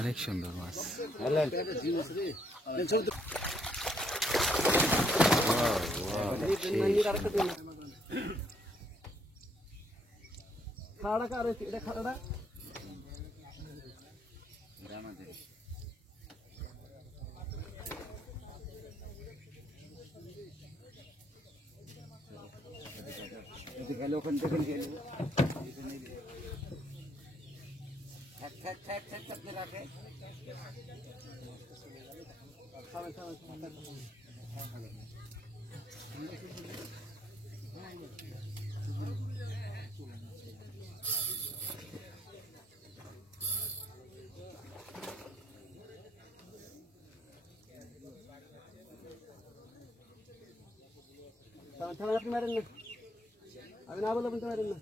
অনেক সুন্দর মাছ। আপনি মারেন না, আমি না বললে আপনি মারেন না।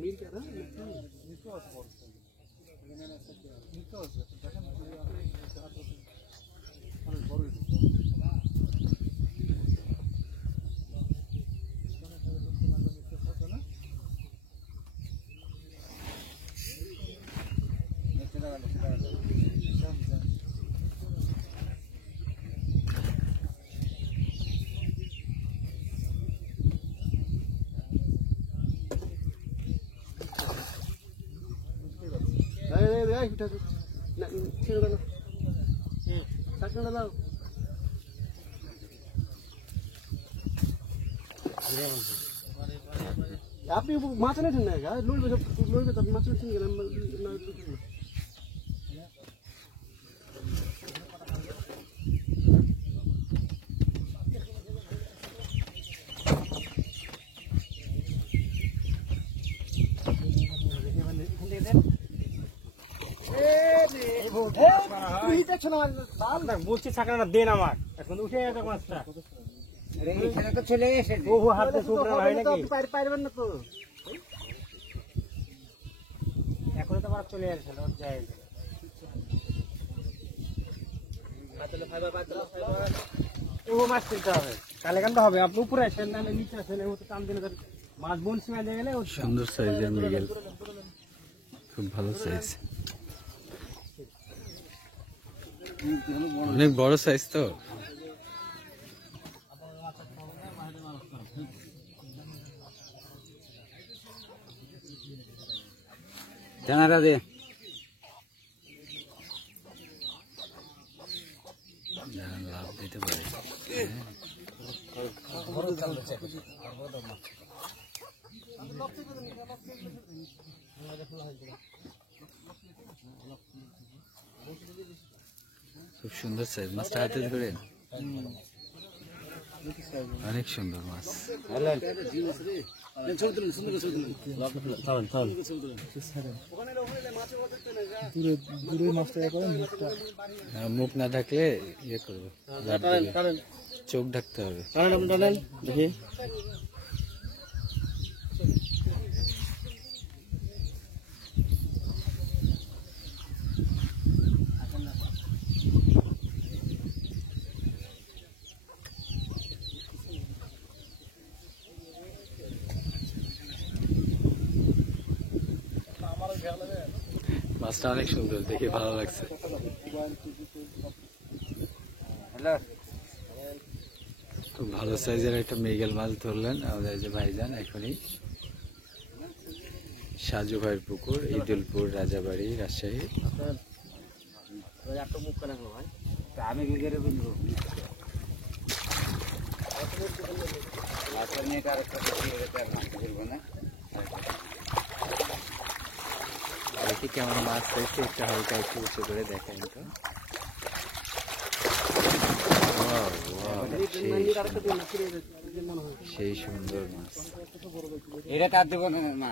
মিল কেন আপনি মাছ এনেছেন না, লড়বে লড়বে তো মাছ এনেছেন গেলাম বলছি ছাকড়াটা দেন আমার, এখন উঠে গেছে মাছটা। চলে এসে পারবেন না তো, এখন তো মাছ চলে আসছে লজ্জায়। ও মাছ তুলতে হবে, কালে কানতে হবে। আপনি উপরে আসেন, নাহলে নিচে আসেন, ও তো টান দিলে মাছ বনছি মাঝে গেলে। সুন্দর সাইজের মৃগেল, খুব ভালো সাইজ, অনেক বড় সাইজ তো। জানারা দে লাভ দিতে পারে। খুব সুন্দর সাইজ মাছটা, হাতে ধরেন, অনেক সুন্দর মাছ। মুখ না ঢাকলে ইয়ে করবে, চোখ ঢাকতে হবে। দেখি মাছটা অনেক সুন্দর, দেখে ভালো লাগছে। খুব ভালো সাইজের একটা মৃগেল মাছ ধরলেন আমাদের যে ভাইজান এখনই। সাজু ভাইয়ের পুকুর, ইদুলপুর, রাজাবাড়ি, রাজশাহী। আমি কি করে বলবো দেখি কেমন মাছ পাইছে, একটু হালকা একটু উঁচু করে দেখেন তো। সেই সুন্দর মাছ,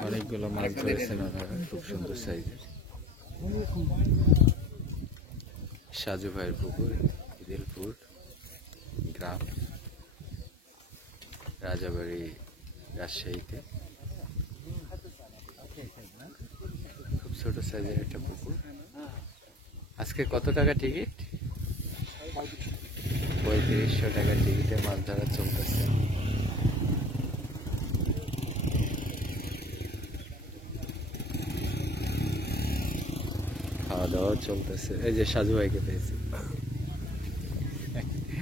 অনেকগুলো মাছ ধরেছেন ওনারা, খুব সুন্দর সাইজের। সাজু ভাইয়ের পুকুর, ইদুলপুর গ্রাম, রাজাবাড়ি রাজশাহীতে। খুব ছোট সাইজের একটা পুকুর। আজকে কত টাকা টিকিট? 3500 টাকা টিকিটে মাছ ধরা চলতেছে। খাওয়া দাওয়া চলতেছে। এই যে সাজু ভাইকে পেয়েছি,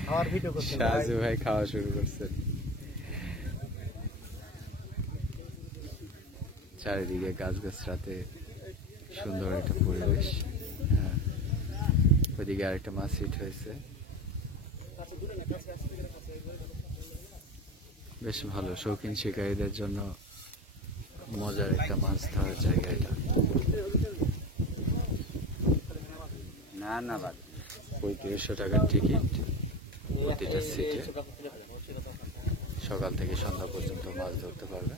খাওয়ার ভিডিও করতে সাজু ভাই খাওয়া শুরু করছে। চারিদিকে গাছ গাছরাতে সুন্দর একটা পরিবেশ। হ্যাঁ, ওইদিকে আরেকটা মাছ হিট হয়েছে, বেশ ভালো। শৌখিন শিকারীদের জন্য মজার একটা মাছ ধরার জায়গা এটা। না না, 3500 টাকার টিকিট প্রতিটা সিটে। সকাল থেকে সন্ধ্যা পর্যন্ত মাছ ধরতে পারবে।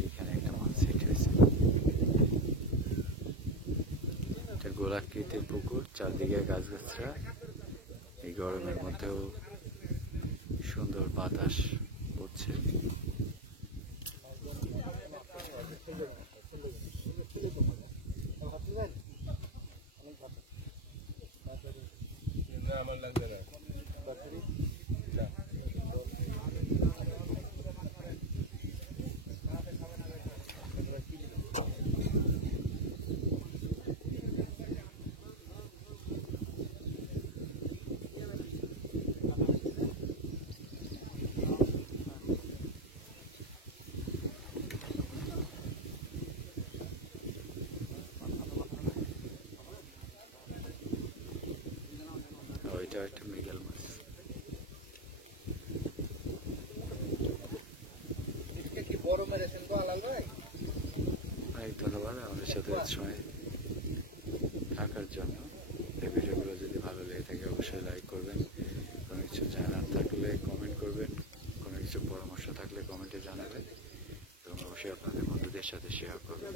এইখানে একটা মাছ হিট হয়েছে। এটা গোলাকৃতির পুকুর, চারদিকে গাছগাছরা। এই গরমের মধ্যেও সুন্দর বাতাস পড়ছে। ওইটাও একটা মৃগেল মাছ। অনেক ধন্যবাদ আমাদের সাথে এক সময় থাকার জন্য। এই ভিডিওগুলো যদি ভালো লেগে থাকে অবশ্যই লাইক করবেন। কোনো কিছু জানার থাকলে কমেন্ট করবেন, কোনো কিছু পরামর্শ থাকলে কমেন্টে জানাবেন এবং অবশ্যই আপনাদের বন্ধুদের সাথে শেয়ার করবেন।